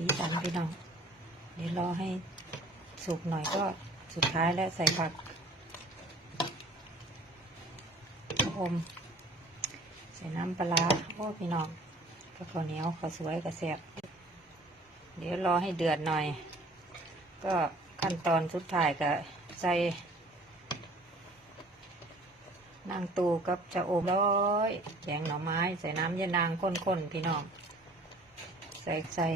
สีสันพี่น้อง เดี๋ยวรอให้สุกหน่อยก็สุดท้ายแล้วใส่ผักอมใส่น้ำปลาโอ้พี่น้องก็ข้าวเหนียวข้าวสวยกระแสบเดี๋ยวรอให้เดือดหน่อย ก็ขั้นตอนสุดท้ายก็ใส่นางตูกับจะโอมร้อย แกงหน่อไม้ ใส่น้ำยานางข้นๆพี่น้อง ใส่ใส่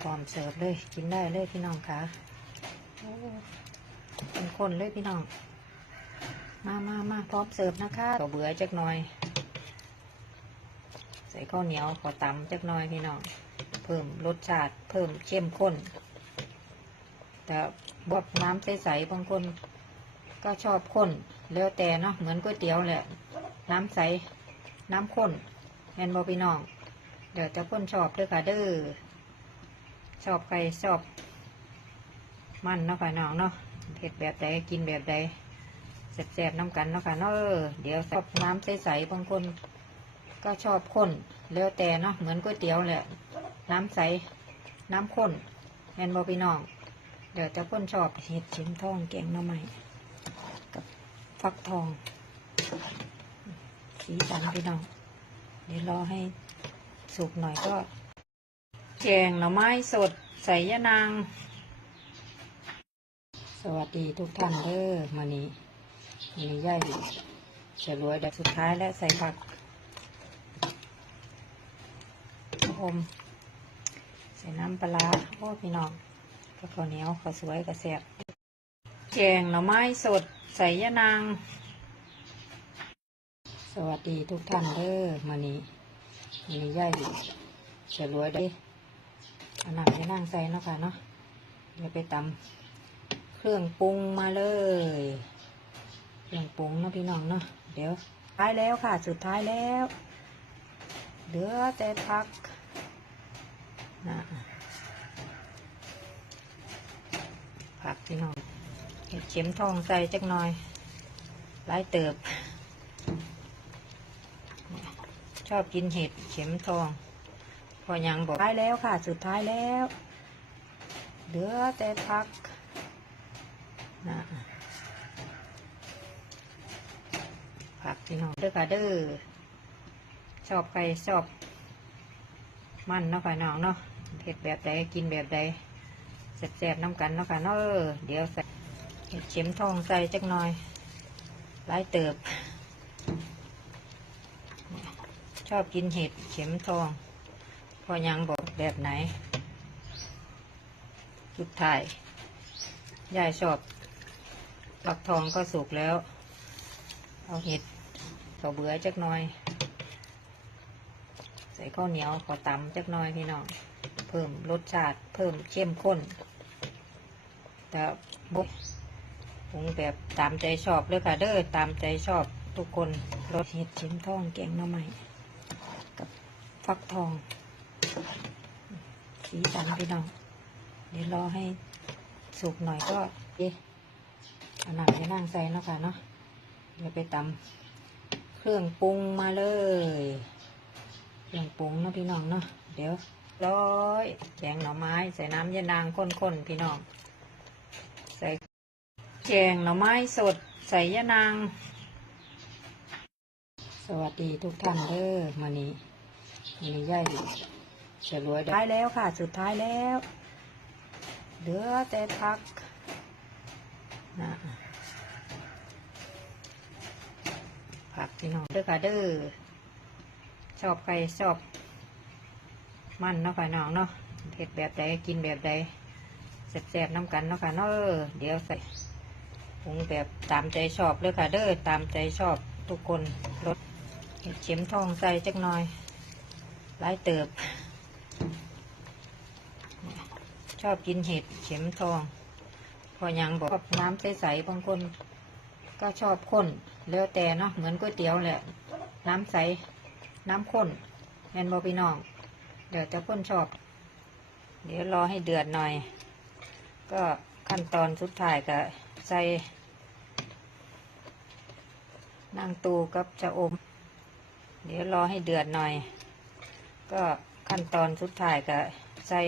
พร้อมเสิร์ฟเลยกินได้เลยพี่น้องค่ะเป็นคนเลยพี่น้อง มามามาพร้อมเสิร์ฟนะคะต่อเบื่อจักหน่อย ใส่ข้าวเหนียวขอตำจักหน่อยพี่น้อง เพิ่มรสชาติเพิ่มเข้มข้น แต่บวกน้ำใสๆบางคนก็ชอบข้นแล้วแต่เนาะเหมือนก๋วยเตี๋ยวแหละ น้ำใส น้ำข้นแมนบอพี่น้อง เดี๋ยวจะคนชอบเด้อค่ะเด้อ ชอบใครชอบ มันเนาะค่ะน้องเนาะเผ็ดแบบใดกินแบบใดแซ่บๆน้ำกันเนาะค่ะเนาะเออเดี๋ยวชอบน้ำใสๆบางคนก็ชอบข้นแล้วแต่เนาะเหมือนก๋วยเตี๋ยวแหละน้ำใสน้ำข้นแมนบอพี่น้อง เดี๋ยวจะคนชอบเห็ดชิ้นทองแกงหน่อไม้กับฟักทอง สีสันพี่น้อง เดี๋ยวรอให้สุกหน่อยก็ แกงหน่อไม้สดใส่ยะนาง สวัสดีทุกท่านเด้อมานี้มานี้ย่ายจะรวยแบบสุดท้ายและใส่ผักอมใส่น้ำปลาโอ้พี่น้องก็ข้าวเหนียวข้าวสวยกระแสบแกงหน่อไม้สดใส่ยะนาง สวัสดีทุกท่านเด้อมานี้มานี้ย่ายจะรวยได้ เอาหนักไปนั่งใส่เนาะค่ะเนาะเดี๋ยวไปตำเครื่องปรุงมาเลย เครื่องปรุงเนาะพี่น้องเนาะเดี๋ยวท้ายแล้วค่ะ สุดท้ายแล้วเหลือแต่พักนะผักพี่น้องเห็ดเข็มทองใส่จักหน่อยหลายเติบ ชอบกินเห็ดเข็มทอง พอยังบอกท้ายแล้วค่ะ สุดท้ายแล้ว เหลือแต่พักนะผักพี่น้องเด้อค่ะเด้อชอบใครชอบ มันเนาะค่ะน้องเนาะเผ็ดแบบใดกินแบบใดแซ่บๆน้ำกันเนาะค่ะเนาะเดี๋ยวใส่เห็ดเข็มทองใส่จักหน่อยหลายเติบ ชอบกินเห็ดเข็มทอง พอยังบอกแบบไหนสุดท้าย ยายชอบปักทองก็สุกแล้ว เอาเห็ดต่อเบื่อจักหน่อย ใส่ข้าวเหนียวขอตำจักหน่อยพี่น้อง เพิ่มรสชาติ เพิ่มเข้มข้น แต่บุกปรุงแบบตามใจชอบเลยค่ะเด้อตามใจชอบทุกคนรสเห็ดเข็มทองแกงหน่อไม้กับฟักทอง สีสันพี่น้อง เดี๋ยวรอให้สุกหน่อยก็เอ๊ะเอาหนักไปนั่งใส่เนาะค่ะเนาะเดี๋ยวไปตำเครื่องปรุงมาเลย เครื่องปรุงเนาะพี่น้องเนาะเดี๋ยวร้อยแกงหน่อไม้ใส่น้ำยานางข้นๆพี่น้อง ใส่แกงหน่อไม้สดใส่ยะนาง สวัสดีทุกท่านเด้อมานี้มานี้ย่าย จะรวยได้ท้ายแล้วค่ะ สุดท้ายแล้ว เหลือแต่พักนะผักพี่น้องเด้อค่ะเด้อชอบใครชอบ มันเนาะค่ะน้องเนาะเผ็ดแบบใดกินแบบใดแซ่บๆน้ำกันเนาะค่ะเนาะเดี๋ยวใส่ปรุงแบบตามใจชอบเลยค่ะเด้อตามใจชอบทุกคนรสเข็มทองใส่จักหน่อยหลายเติบ ชอบกินเห็ดเข็มทอง พอยังบอกบน้ำใสๆบางคนก็ชอบข้น แล้วแต่เนาะเหมือนก๋วยเตี๋ยวแหละ น้ำใส น้ำข้นแมนบอพี่น้อง เดี๋ยวจะคนชอบ เดี๋ยวรอให้เดือดหน่อย ก็ขั้นตอนสุดท้ายก็ใส่นางตูกับจะอม เดี๋ยวรอให้เดือดหน่อย ก็ขั้นตอนสุดท้ายก็ใส่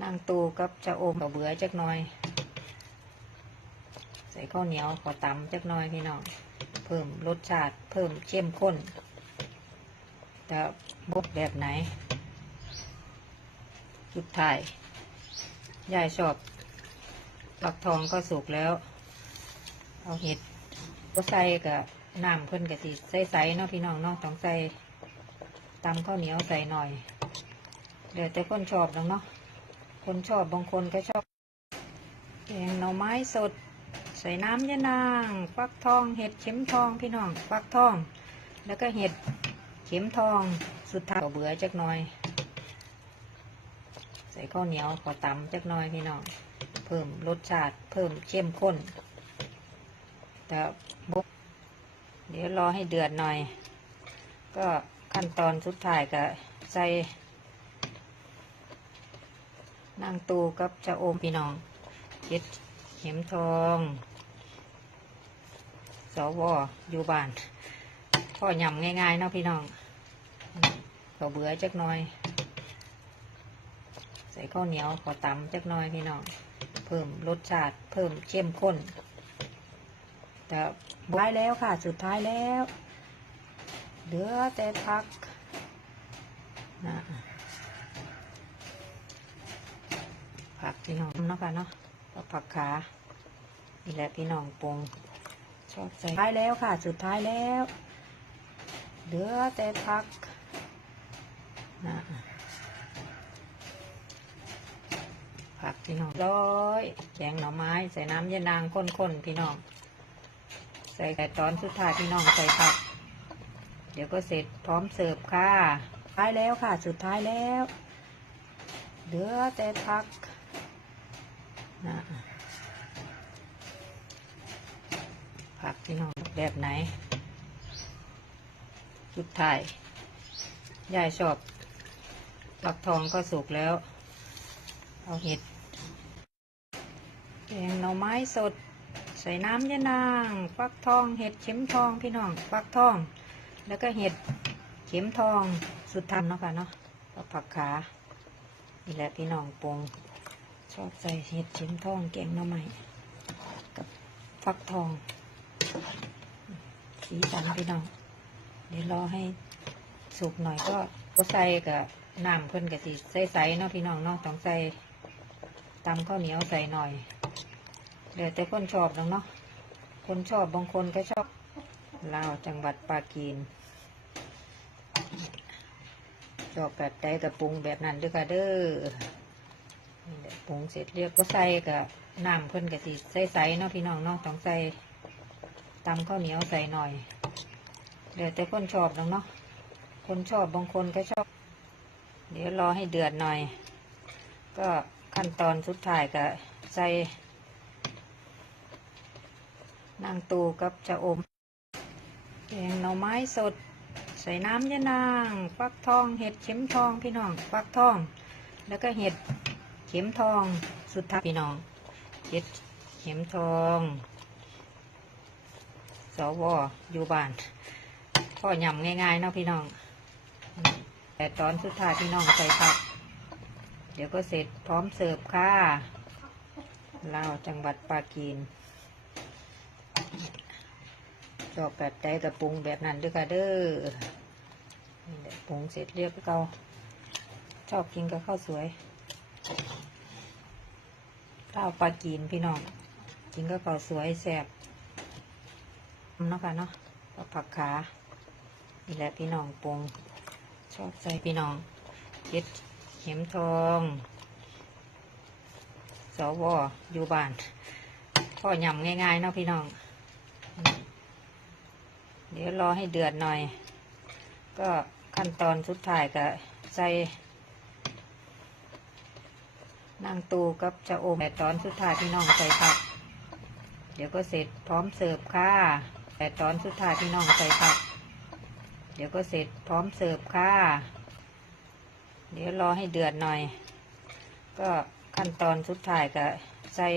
นางตูกับจะอมกับเบื่อจักหน่อย ใส่ข้าวเหนียวขอตำจักหน่อยพี่น้อง เพิ่มรสชาติเพิ่มเข้มข้น จะบดแบบไหนสุดท้าย ยายชอบปักทองก็สุกแล้ว เอาเห็ดก็ใส่กับน้ำเพิ่นกะสิใส่ๆเนาะพี่น้องเนาะต้องใส่ตำข้าวเหนียวใส่หน่อย เดี๋ยวแต่คนชอบน้องเนาะ คนชอบบางคนก็ชอบ แกงหน่อไม้สด ใส่น้ำยะนางฟักทอง เห็ดเข็มทองพี่น้องฟักทอง แล้วก็เห็ดเข็มทองสุดท้ายเบื่อจักหน่อย ใส่ข้าวเหนียวขอตำจักหน่อยพี่น้องเพิ่มรสชาติเพิ่มเข้มข้นแต่บุกเดี๋ยวรอให้เดือดหน่อย ก็ขั้นตอนสุดท้ายก็ใส่ นางตูกับจะโอมพี่น้องเห็ดเข็มทองสวอยู่บ้านพ่อยำง่ายๆเนาะพี่น้องก็เบื่อจักหน่อย ใส่ข้าวเหนียวขอตำจักหน่อยพี่น้อง เพิ่มรสชาติเพิ่มเข้มข้น แต่บายแล้วค่ะ สุดท้ายแล้ว เหลือแต่พักนะ ผักพี่น้องเนาะค่ะเนาะผักขานี่แหละพี่น้องปรุงชอบใส่ท้ายแล้วค่ะ สุดท้ายแล้ว เหลือแต่พักนะผักพี่น้องร้อยแกงหน่อไม้ ใส่น้ำยานางข้นๆพี่น้อง ใส่ไก่ตอนสุดท้ายพี่น้องใส่ผัก เดี๋ยวก็เสร็จพร้อมเสิร์ฟค่ะท้ายแล้วค่ะ สุดท้ายแล้ว เหลือแต่พัก นะผักพี่น้องแบบไหน สุดท้าย ยายชอบผักทองก็สุกแล้ว เอาเห็ดแกงหน่อไม้สด ใส่น้ำยะนางฟักทอง เห็ดเข็มทองพี่น้องฟักทอง แล้วก็เห็ดเข็มทองสุดท้ายเนาะค่ะเนาะผักขานี่แหละพี่น้องปรุง ชอบใส่เห็ดเข็มทองแกงหน่อไม้กับฟักทอง สีสันพี่น้อง เดี๋ยวรอให้สุกหน่อยก็ก็ใส่กับน้ำเพิ่นกับสีใสๆเนาะพี่น้องเนาะต้องใส่ตำข้าวเหนียวใส่หน่อยเดี๋ยวแต่คนชอบน้องเนาะคนชอบบางคนก็ชอบลาวจังหวัดปากีนชอบแบบใดกับปรุงแบบนั้นด้วยค่ะเด้อ นี่แหละปรุงเสร็จเรียบก็ใส่กับน้ำเพิ่นกับสีใสๆเนาะพี่น้องเนาะต้องใส่ตำข้าวเหนียวใส่หน่อยเดี๋ยวแต่คนชอบน้องเนาะคนชอบบางคนก็ชอบ เดี๋ยวรอให้เดือดหน่อย ก็ขั้นตอนสุดท้ายก็ใส่นางตูกับจะอมแกงหน่อไม้สด ใส่น้ำยะนาง ฟักทอง เห็ดเข็มทองพี่น้อง ฟักทอง แล้วก็เห็ด ข็มทองสุดท้ายพี่น้องเห็ดเข็มทองสวอยู่บ้านพ่อยำง่ายๆเนาะพี่น้อง แต่ตอนสุดท้ายพี่น้องใส่ผัก เดี๋ยวก็เสร็จพร้อมเสิร์ฟค่ะลาวจังหวัดปรากีนชอบแบบใดกับปรุงแบบนั้นด้วยค่ะเด้อปรุงเสร็จเรียบเกาชอบกินกับข้าวสวย ข้าวปลากีนพี่น้องกินกับข้าสวยแซ่บเนาะค่ะเนาะผักขานี่แหละพี่น้องปรุงชอบใส่พี่น้องเห็ดเข็มทองสวอยู่บ้านพ่อยำง่ายๆเนาะพี่น้อง เดี๋ยวรอให้เดือดหน่อย ก็ขั้นตอนสุดท้ายก็ใส่ นั่งตูกับจะโอมแต่ตอนสุดท้ายพี่น้องใส่ผัก เดี๋ยวก็เสร็จพร้อมเสิร์ฟค่ะแต่ตอนสุดท้ายพี่น้องใส่ผัก เดี๋ยวก็เสร็จพร้อมเสิร์ฟค่ะ เดี๋ยวรอให้เดือดหน่อย ก็ขั้นตอนสุดท้ายก็ใส่